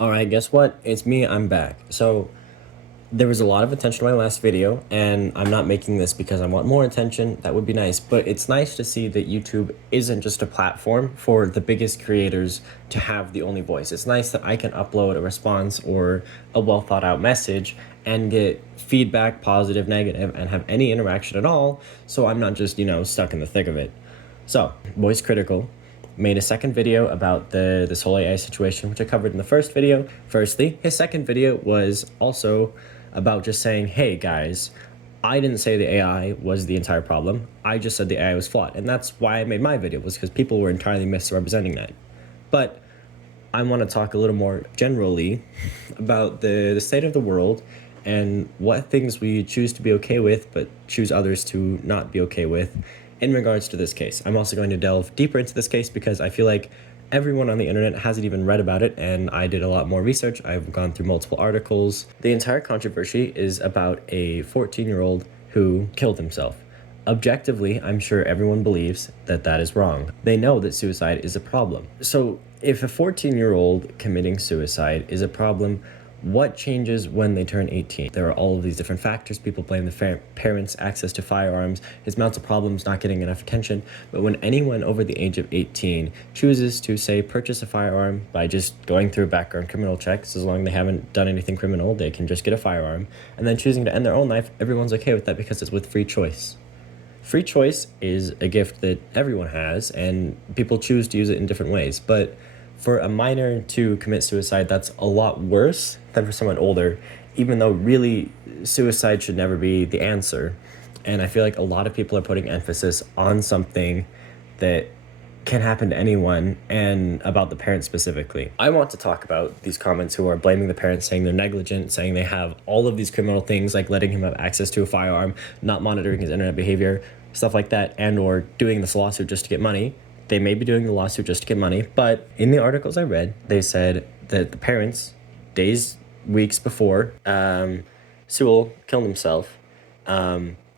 Alright, guess what? It's me, I'm back. So, there was a lot of attention to my last video, and I'm not making this because I want more attention. That would be nice, but it's nice to see that YouTube isn't just a platform for the biggest creators to have the only voice. It's nice that I can upload a response or a well thought out message and get feedback, positive, negative, and have any interaction at all, so I'm not just, stuck in the thick of it. So, Voice Critical made a second video about this whole AI situation, which I covered in the first video. Firstly, his second video was also about just saying, hey guys, I didn't say the AI was the entire problem. I just said the AI was flawed. And that's why I made my video, was because people were entirely misrepresenting that. But I want to talk a little more generally about the state of the world and what things we choose to be okay with, but choose others to not be okay with in regards to this case. I'm also going to delve deeper into this case because I feel like everyone on the internet hasn't even read about it, and I did a lot more research. I've gone through multiple articles. The entire controversy is about a 14-year-old who killed himself. Objectively, I'm sure everyone believes that that is wrong. They know that suicide is a problem. So if a 14-year-old committing suicide is a problem, what changes when they turn 18? There are all of these different factors. People blame the parents' access to firearms, his mental problems, not getting enough attention. But when anyone over the age of 18 chooses to, say, purchase a firearm by just going through background criminal checks, as long as they haven't done anything criminal, they can just get a firearm, and then choosing to end their own life, everyone's okay with that because it's with free choice. Free choice is a gift that everyone has, and people choose to use it in different ways. But for a minor to commit suicide, that's a lot worse than for someone older, even though really suicide should never be the answer. And I feel like a lot of people are putting emphasis on something that can happen to anyone and about the parents specifically. I want to talk about these comments who are blaming the parents, saying they're negligent, saying they have all of these criminal things like letting him have access to a firearm, not monitoring his internet behavior, stuff like that, and or doing this lawsuit just to get money. They may be doing the lawsuit just to get money, but in the articles I read, they said that the parents, weeks before Sewell killed himself,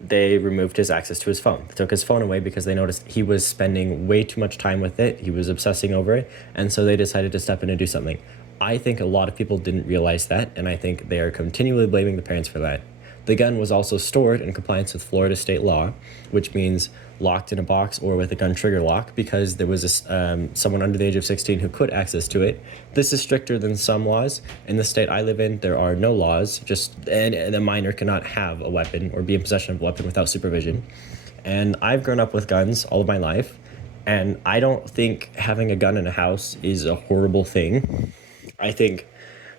they removed his access to his phone. They took his phone away because they noticed he was spending way too much time with it. He was obsessing over it, and so they decided to step in and do something. I think a lot of people didn't realize that, and I think they are continually blaming the parents for that. The gun was also stored in compliance with Florida state law, which means locked in a box or with a gun trigger lock, because there was someone under the age of 16 who could access to it. This is stricter than some laws. In the state I live in, there are no laws, and a minor cannot have a weapon or be in possession of a weapon without supervision. And I've grown up with guns all of my life, and I don't think having a gun in a house is a horrible thing. I think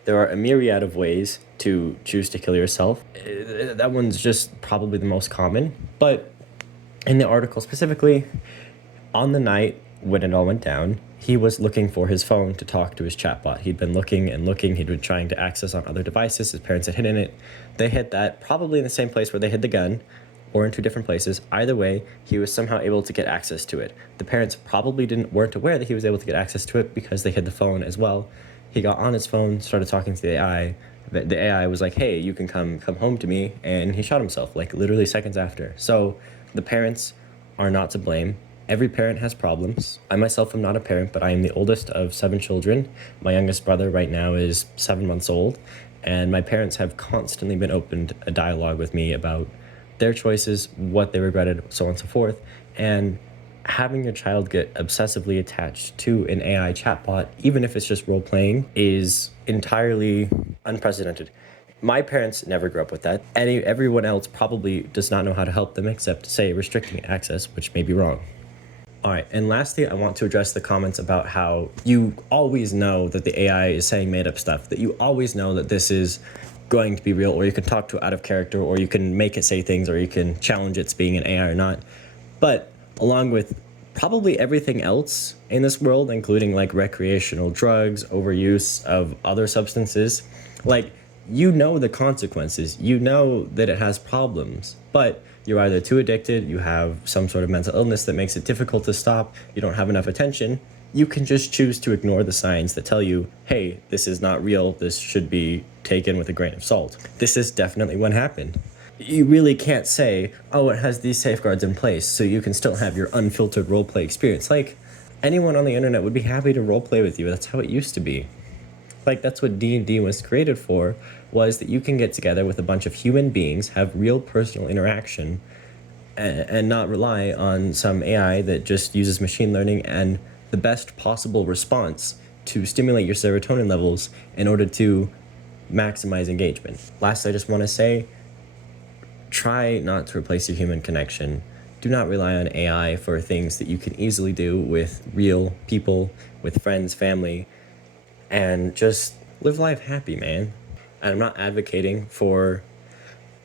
there are a myriad of ways to choose to kill yourself. That one's just probably the most common. But in the article specifically, on the night when it all went down, he was looking for his phone to talk to his chatbot. He'd been looking and looking. He'd been trying to access on other devices. His parents had hidden it. They hid that probably in the same place where they hid the gun, or in two different places. Either way, he was somehow able to get access to it. The parents probably weren't aware that he was able to get access to it because they hid the phone as well. He got on his phone, started talking to the AI. The AI was like, hey, you can come home to me, and he shot himself, like literally seconds after. So the parents are not to blame. Every parent has problems. I myself am not a parent, but I am the oldest of 7 children. My youngest brother right now is 7 months old, and my parents have constantly been opened a dialogue with me about their choices, what they regretted, so on and so forth. And having your child get obsessively attached to an AI chatbot, even if it's just role-playing, is entirely unprecedented. My parents never grew up with that. Everyone else probably does not know how to help them except, say, restricting access, which may be wrong. All right, and lastly, I want to address the comments about how you always know that the AI is saying made-up stuff, that you always know that this is going to be real, or you can talk to it out of character, or you can make it say things, or you can challenge its being an AI or not. But along with probably everything else in this world, including like recreational drugs, overuse of other substances, like, you know the consequences, you know that it has problems, but you're either too addicted, you have some sort of mental illness that makes it difficult to stop, you don't have enough attention. You can just choose to ignore the signs that tell you, hey, this is not real, this should be taken with a grain of salt. This is definitely what happened. You really can't say, oh, it has these safeguards in place so you can still have your unfiltered roleplay experience. Like, anyone on the internet would be happy to roleplay with you. That's how it used to be. Like, that's what D&D was created for, was that you can get together with a bunch of human beings, have real personal interaction, and not rely on some AI that just uses machine learning and the best possible response to stimulate your serotonin levels in order to maximize engagement. Last, I just want to say, try not to replace your human connection. Do not rely on AI for things that you can easily do with real people, with friends, family, and just live life happy, man. And I'm not advocating for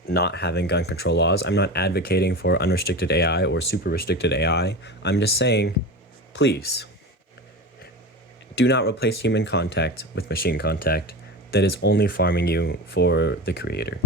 not having gun control laws. I'm not advocating for unrestricted AI or super restricted AI. I'm just saying, please, do not replace human contact with machine contact that is only farming you for the creator.